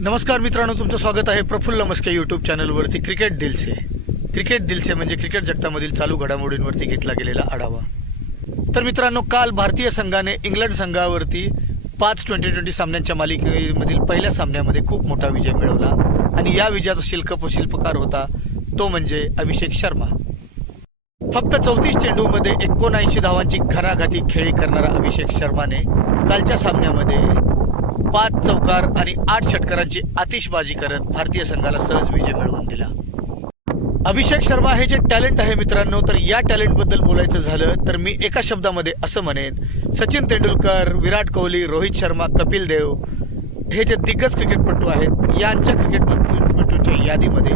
नमस्कार मित्रांनो तुमचं स्वागत आहे प्रफुल्ल मस्के यूट्यूब चॅनलवरती क्रिकेट दिलसे. क्रिकेट दिलसे म्हणजे क्रिकेट जगतामधील चालू घडामोडींवरती घेतला गेलेला आढावा. तर मित्रांनो काल भारतीय संघाने इंग्लंड संघावरती पाच ट्वेंटी ट्वेंटी सामन्यांच्या मालिकेमधील पहिल्या सामन्यामध्ये खूप मोठा विजय मिळवला आणि या विजयाचा शिल्प शिल्पकार होता तो म्हणजे अभिषेक शर्मा. फक्त चौतीस चेंडूमध्ये एकोणऐंशी धावांची घराघाती खेळी करणारा अभिषेक शर्माने कालच्या सामन्यामध्ये पाच चौकार आणि आठ षटकारांची आतिषबाजी करत भारतीय संघाला सहज विजय मिळवून दिला. अभिषेक शर्मा हे जे टॅलेंट आहे मित्रांनो तर या टॅलेंटबद्दल बोलायचं झालं तर मी एका शब्दामध्ये असं म्हणेन. सचिन तेंडुलकर विराट कोहली रोहित शर्मा कपिल देव हे जे दिग्गज क्रिकेटपटू आहेत यांच्या क्रिकेटपटूच्या यादीमध्ये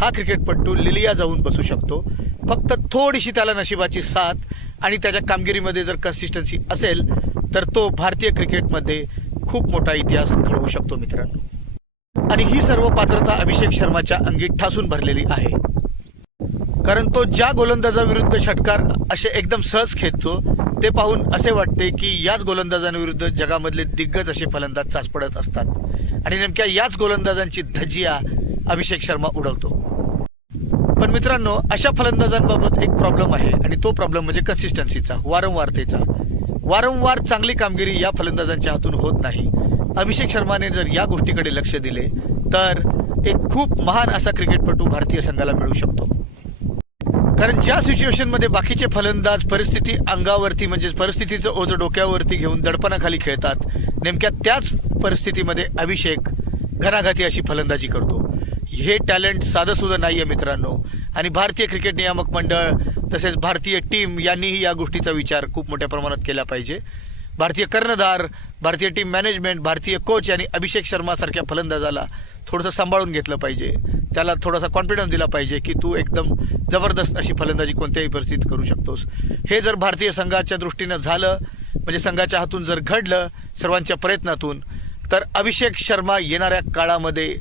हा क्रिकेटपटू लिलिया जाऊन बसू शकतो. फक्त थोडीशी त्याला नशिबाची साथ आणि त्याच्या कामगिरीमध्ये जर कन्सिस्टन्सी असेल तर तो भारतीय क्रिकेटमध्ये खूप मोठा इतिहास घडवू शकतो मित्रांनो. आणि ही सर्व पात्रता अभिषेक शर्माच्या अंगी ठासून भरलेली आहे. कारण तो ज्या गोलंदाजाविरुद्ध षटकार असे एकदम सहज खेळतो ते पाहून असे वाटते की याच गोलंदाजांविरुद्ध जगामधले दिग्गज असे फलंदाज चाचपडत असतात. आणि नेमक्या याच गोलंदाजांची धजिया अभिषेक शर्मा उडवतो. पण मित्रांनो अशा फलंदाजांबाबत एक प्रॉब्लेम आहे आणि तो प्रॉब्लेम म्हणजे कन्सिस्टन्सीचा वारंवारतेचा. वारंवार चांगली कामगिरी या फलंदाजांच्या हातून होत नाही. अभिषेक शर्माने जर या गोष्टीकडे लक्ष दिले तर एक खूप महान असा क्रिकेटपटू भारतीय संघाला मिळू शकतो. कारण ज्या सिच्युएशनमध्ये बाकीचे फलंदाज परिस्थिती अंगावरती म्हणजे परिस्थितीचं ओझं डोक्यावरती घेऊन दडपणाखाली खेळतात नेमक्या त्याच परिस्थितीमध्ये अभिषेक घणाघाती अशी फलंदाजी करतो. हे टॅलेंट साधं सुद्धा नाही आहे मित्रांनो. आणि भारतीय क्रिकेट नियामक मंडळ तसेच भारतीय टीम यांनीही या गोष्टीचा विचार खूप मोठ्या प्रमाणात केला पाहिजे. भारतीय कर्णधार भारतीय टीम मॅनेजमेंट भारतीय कोच यांनी अभिषेक शर्मासारख्या फलंदाजाला थोडंसं सांभाळून घेतलं पाहिजे. त्याला थोडासा कॉन्फिडन्स दिला पाहिजे की तू एकदम जबरदस्त अशी फलंदाजी कोणत्याही परिस्थितीत करू शकतोस. हे जर भारतीय संघाच्या दृष्टीनं झालं म्हणजे संघाच्या हातून जर घडलं सर्वांच्या प्रयत्नातून तर अभिषेक शर्मा येणाऱ्या काळामध्ये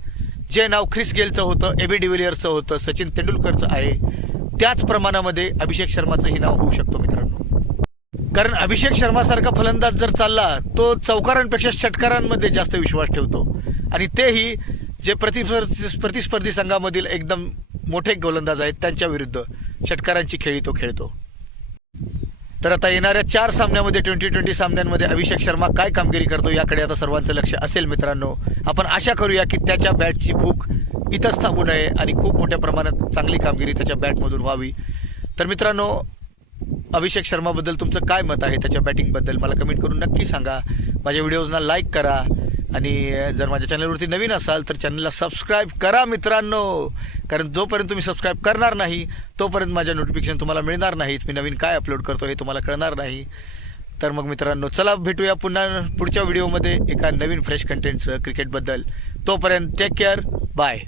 जे नाव ख्रिस गेलचं होतं एबी डिव्हिलियरचं होतं सचिन तेंडुलकरचं आहे त्याच प्रमाणामध्ये अभिषेक शर्माचंही नाव होऊ शकतो मित्रांनो. कारण अभिषेक शर्मासारखा फलंदाज जर चालला तो चौकारांपेक्षा षटकारांमध्ये जास्त विश्वास ठेवतो. आणि तेही जे प्रतिस्पर्धी प्रतिस्पर्धी संघामधील एकदम मोठे गोलंदाज आहेत त्यांच्या विरुद्ध षटकारांची खेळी तो खेळतो. तर आता येणाऱ्या चार सामन्यामध्ये ट्वेंटी ट्वेंटी सामन्यांमध्ये अभिषेक शर्मा काय कामगिरी करतो याकडे आता सर्वांचं लक्ष असेल मित्रांनो. आपण आशा करूया की त्याच्या बॅटची भूक इथंच थांबू नये आणि खूप मोठ्या प्रमाणात चांगली कामगिरी त्याच्या बॅटमधून व्हावी. तर मित्रांनो अभिषेक शर्माबद्दल तुमचं काय मत आहे त्याच्या बॅटिंगबद्दल? मला कमेंट करून नक्की सांगा. माझ्या व्हिडिओजना लाईक करा आणि जर माझ्या चॅनलवरती नवीन असाल तर चॅनलला सबस्क्राईब करा मित्रांनो. कारण जोपर्यंत तुम्ही सबस्क्राईब करणार नाही तोपर्यंत माझ्या नोटिफिकेशन तुम्हाला मिळणार नाहीत. मी नवीन काय अपलोड करतो हे तुम्हाला कळणार नाही. तर मग मित्रांनो चला भेटूया पुन्हा पुढच्या व्हिडिओमध्ये एका नवीन फ्रेश कंटेंटचं क्रिकेटबद्दल तोपर्यंत टेक केअर बाय